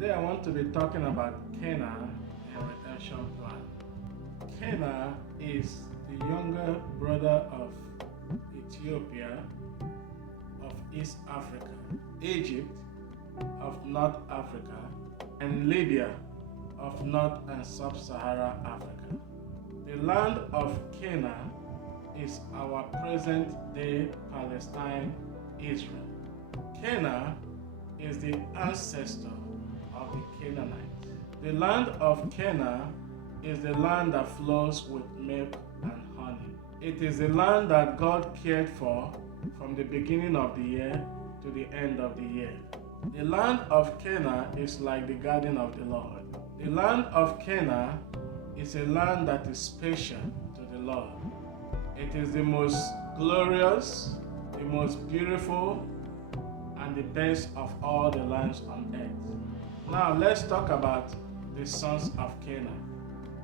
Today I want to be talking about Canaan and redemption plan. Canaan is the younger brother of Ethiopia of East Africa, Egypt of North Africa, and Libya of North and Sub-Saharan Africa. The land of Canaan is our present-day Palestine, Israel. Canaan is the ancestor of the Canaanites. The land of Canaan is the land that flows with milk and honey. It is the land that God cared for from the beginning of the year to the end of the year. The land of Canaan is like the garden of the Lord. The land of Canaan is a land that is special to the Lord. It is the most glorious, the most beautiful, and the best of all the lands on earth. Now let's talk about the sons of Canaan.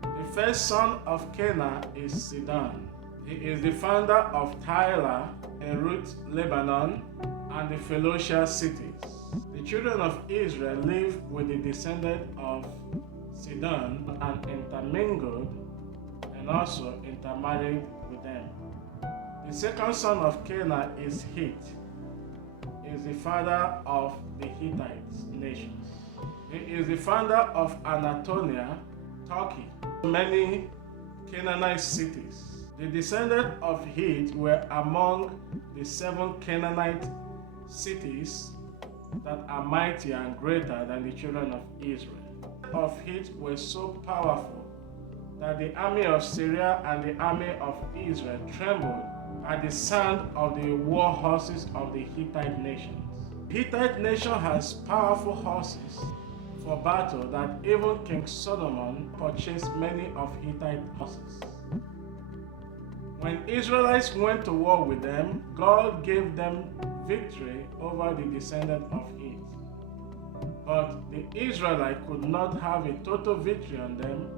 The first son of Canaan is Sidon. He is the founder of Tyler and Ruth, Lebanon, and the Philistia cities. The children of Israel lived with the descendants of Sidon and intermingled and also intermarried with them. The second son of Canaan is Heth. He is the father of the Hittite nations. He is the founder of Anatolia, Turkey, many Canaanite cities. The descendants of Heth were among the 7 Canaanite cities that are mightier and greater than the children of Israel. Of Heth were so powerful that the army of Syria and the army of Israel trembled at the sound of the war horses of the Hittite nations. The Hittite nation has powerful horses for battle that even King Solomon purchased many of Hittite horses. When Israelites went to war with them, God gave them victory over the descendants of Heth. But the Israelites could not have a total victory on them,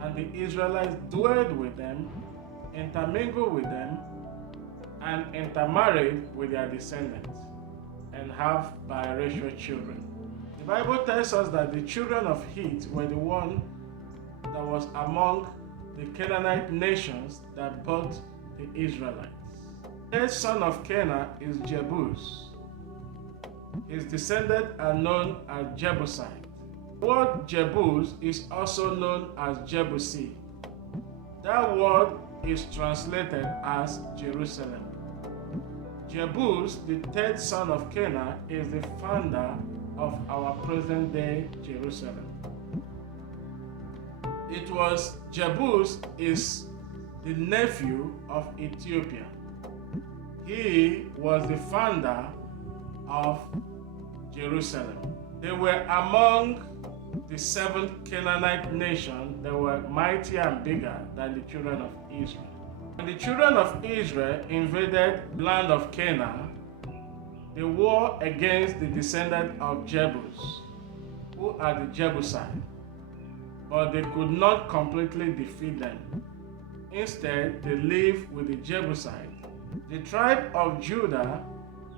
and the Israelites dwelled with them, intermingled with them, and intermarried with their descendants, and have biracial children. The Bible tells us that the children of Heth were the one that was among the Canaanite nations that bought the Israelites. The third son of Canaan is Jebus. His descendants are known as Jebusi. The word Jebus is also known as Jebusi. That word is translated as Jerusalem. Jebus, the third son of Canaan, is the founder of our present-day Jerusalem. It was Jebus is the nephew of Ethiopia. He was the founder of Jerusalem. They were among the 7 Canaanite nations that were mightier and bigger than the children of Israel. When the children of Israel invaded the land of Canaan, they war against the descendants of Jebus, who are the Jebusites, but they could not completely defeat them. Instead, they lived with the Jebusites. The tribe of Judah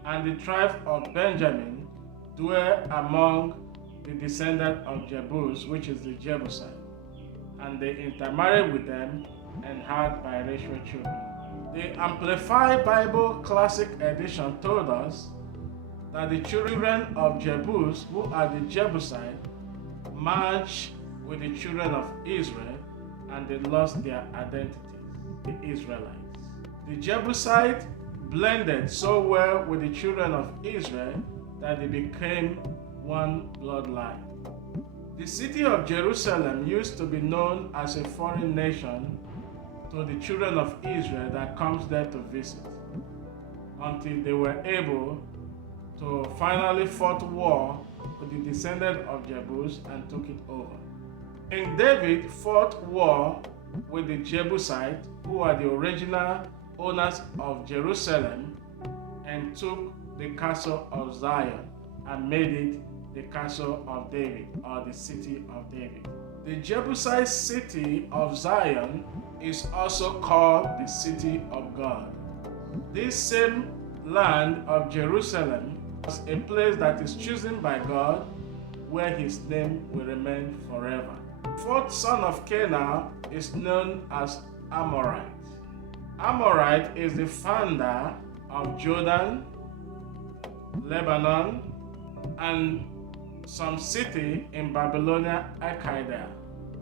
and the tribe of Benjamin dwell among the descendants of Jebus, which is the Jebusite, and they intermarried with them and had biracial children. The Amplified Bible Classic Edition told us that the children of Jebus, who are the Jebusites, marched with the children of Israel, and they lost their identities, the Israelites. The Jebusites blended so well with the children of Israel that they became one bloodline. The city of Jerusalem used to be known as a foreign nation to the children of Israel that comes there to visit, until they were able to finally fought war with the descendants of Jebus and took it over. King David fought war with the Jebusites, who are the original owners of Jerusalem, and took the castle of Zion and made it the castle of David, or the city of David. The Jebusite city of Zion is also called the city of God. This same land of Jerusalem was a place that is chosen by God, where his name will remain forever. The fourth son of Canaan is known as Amorite. Amorite is the founder of Jordan, Lebanon, and some city in Babylonia, Arcadia.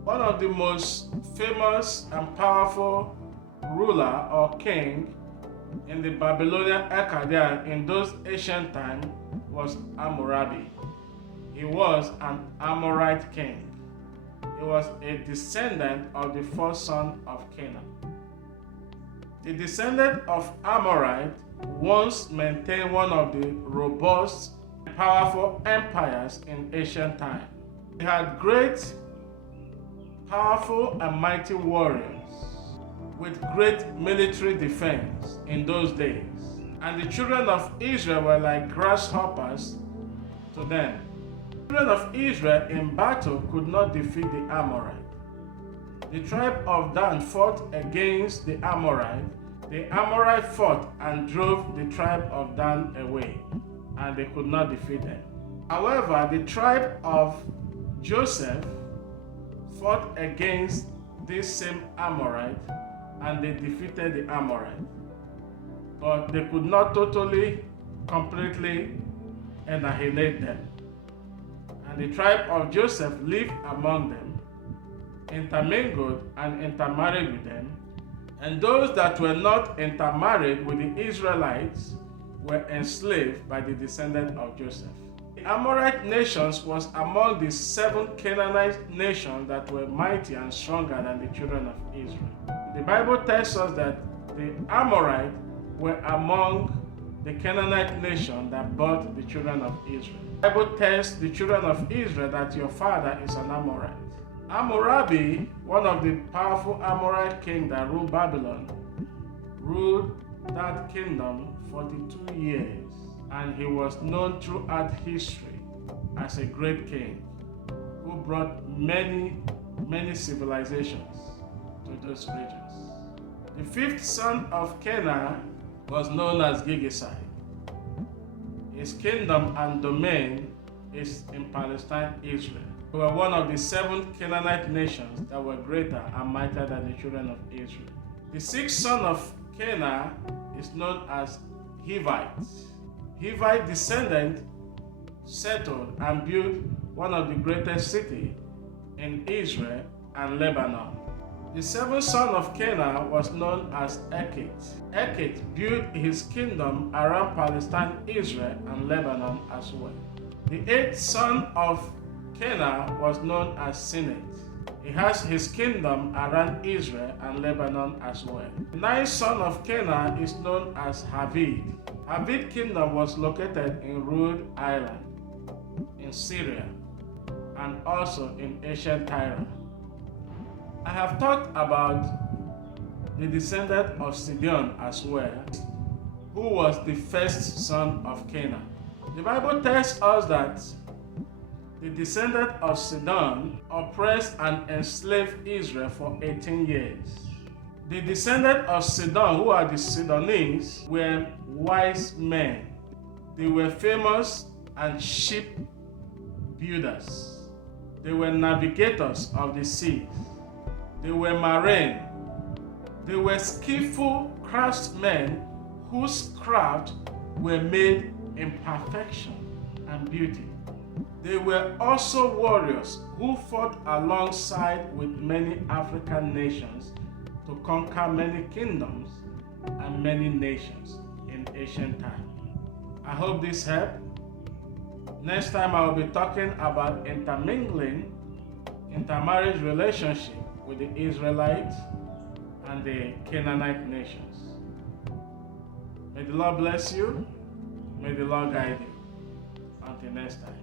One of the most famous and powerful ruler or king in the Babylonian Arcadia in those ancient times was Hammurabi. He was an Amorite king. He was a descendant of the first son of Canaan. The descendant of Amorite once maintained one of the robust and powerful empires in ancient times. He had great, powerful, and mighty warriors with great military defense in those days. And the children of Israel were like grasshoppers to them. The children of Israel in battle could not defeat the Amorite. The tribe of Dan fought against the Amorite. The Amorite fought and drove the tribe of Dan away, and they could not defeat them. However, the tribe of Joseph fought against this same Amorite, and they defeated the Amorite. But they could not totally, completely annihilate them. And the tribe of Joseph lived among them, intermingled and intermarried with them, and those that were not intermarried with the Israelites were enslaved by the descendant of Joseph. The Amorite nations was among the 7 Canaanite nations that were mighty and stronger than the children of Israel. The Bible tells us that the Amorite were among the Canaanite nation that brought the children of Israel. The Bible tells the children of Israel that your father is an Amorite. Hammurabi, one of the powerful Amorite kings that ruled Babylon, ruled that kingdom 42 years, and he was known throughout history as a great king who brought many civilizations to those regions. The 5th son of Canaan was known as Jebusi. His kingdom and domain is in Palestine, Israel. They were one of the 7 Canaanite nations that were greater and mightier than the children of Israel. The 6th son of Canaan is known as Hivite. Hivite descendant settled and built one of the greatest cities in Israel and Lebanon. The 7th son of Canaan was known as Eket. Eket built his kingdom around Palestine, Israel, and Lebanon as well. The 8th son of Canaan was known as Sinet. He has his kingdom around Israel and Lebanon as well. The 9th son of Canaan is known as Havid. Havid kingdom was located in Rhode Island, in Syria, and also in ancient Tyre. I have talked about the descendant of Sidon as well, who was the first son of Canaan. The Bible tells us that the descendant of Sidon oppressed and enslaved Israel for 18 years. The descendant of Sidon, who are the Sidonians, were wise men. They were famous and ship builders. They were navigators of the seas. They were marine. They were skillful craftsmen whose craft were made in perfection and beauty. They were also warriors who fought alongside with many African nations to conquer many kingdoms and many nations in ancient times. I hope this helped. Next time I will be talking about intermarriage relationship with the Israelites and the Canaanite nations. May the Lord bless you. May the Lord guide you. Until next time.